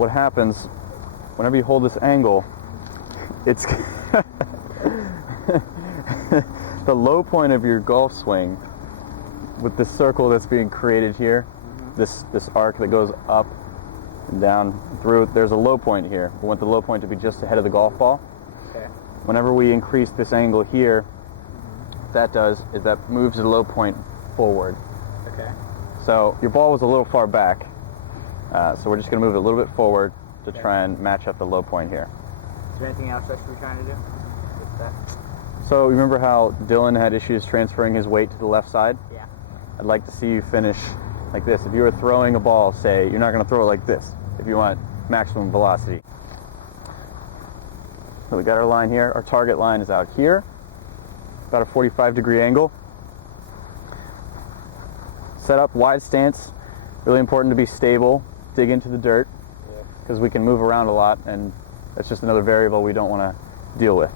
what happens whenever you hold this angle, it's the low point of your golf swing with this circle that's being created here, this arc that goes up and down through, there's a low point here. We want the low point to be just ahead of the golf ball. Okay. Whenever we increase this angle here, what that does is that moves the low point forward. Okay. So your ball was a little far back, so we're just going to move it a little bit forward to try and match up the low point here. Is there anything else that we're trying to do with that? So remember how Dylan had issues transferring his weight to the left side? Yeah. I'd like to see you finish like this. If you were throwing a ball, say, you're not going to throw it like this if you want maximum velocity. So we got our line here. Our target line is out here, about a 45-degree angle. Set up wide stance. Really important to be stable. Dig into the dirt because we can move around a lot, and that's just another variable we don't want to deal with.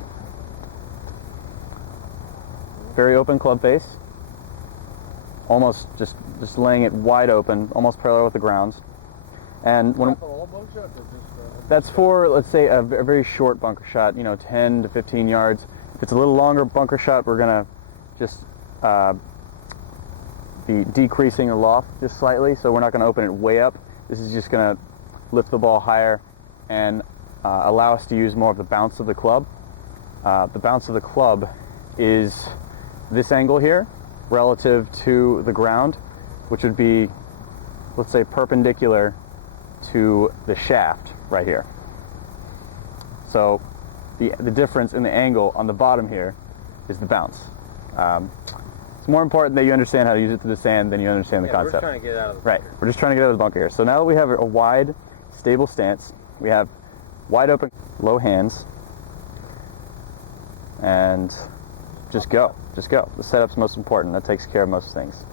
Very open club face. Almost just laying it wide open, almost parallel with the grounds. And when that's for, let's say, a very short bunker shot, 10 to 15 yards. If it's a little longer bunker shot, we're gonna just be decreasing the loft just slightly, so we're not gonna open it way up. This is just gonna lift the ball higher and allow us to use more of the bounce of the club. The bounce of the club is this angle here relative to the ground, which would be, let's say, perpendicular to the shaft right here. So the difference in the angle on the bottom here is the bounce. It's more important that you understand how to use it to the sand than you understand the concept. We're trying to get out of the bunker. Right, we're just trying to get out of the bunker here. So now that we have a wide, stable stance, we have wide open, low hands, and just go. Just go. The setup's most important. That takes care of most things.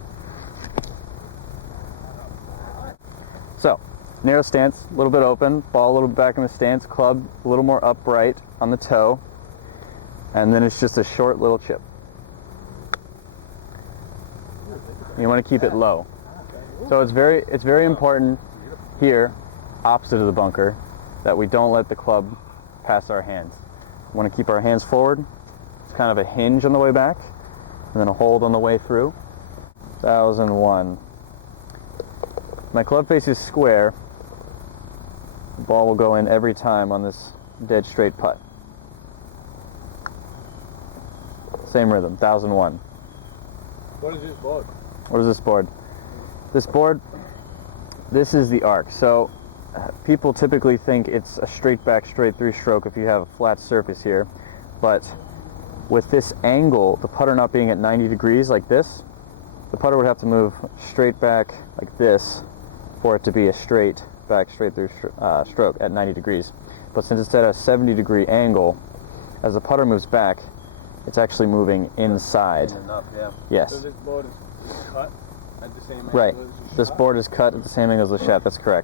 So, narrow stance, a little bit open, ball a little bit back in the stance, club a little more upright on the toe, and then it's just a short little chip. You want to keep it low. So it's very important here, opposite of the bunker, that we don't let the club pass our hands. We want to keep our hands forward. It's kind of a hinge on the way back, and then a hold on the way through. 1001. My club face is square. The ball will go in every time on this dead straight putt. Same rhythm, 1001. What is this board? What is this board? This board, this is the arc. So people typically think it's a straight back, straight through stroke if you have a flat surface here. But with this angle, the putter not being at 90 degrees like this, the putter would have to move straight back like this for it to be a straight back, straight through stroke at 90 degrees. But since it's at a 70-degree angle, as the putter moves back, it's actually moving inside. In and up, yeah. Yes. So this board is cut at the same angle Right. as the This shot? board is cut at the same angle as the shaft. That's correct.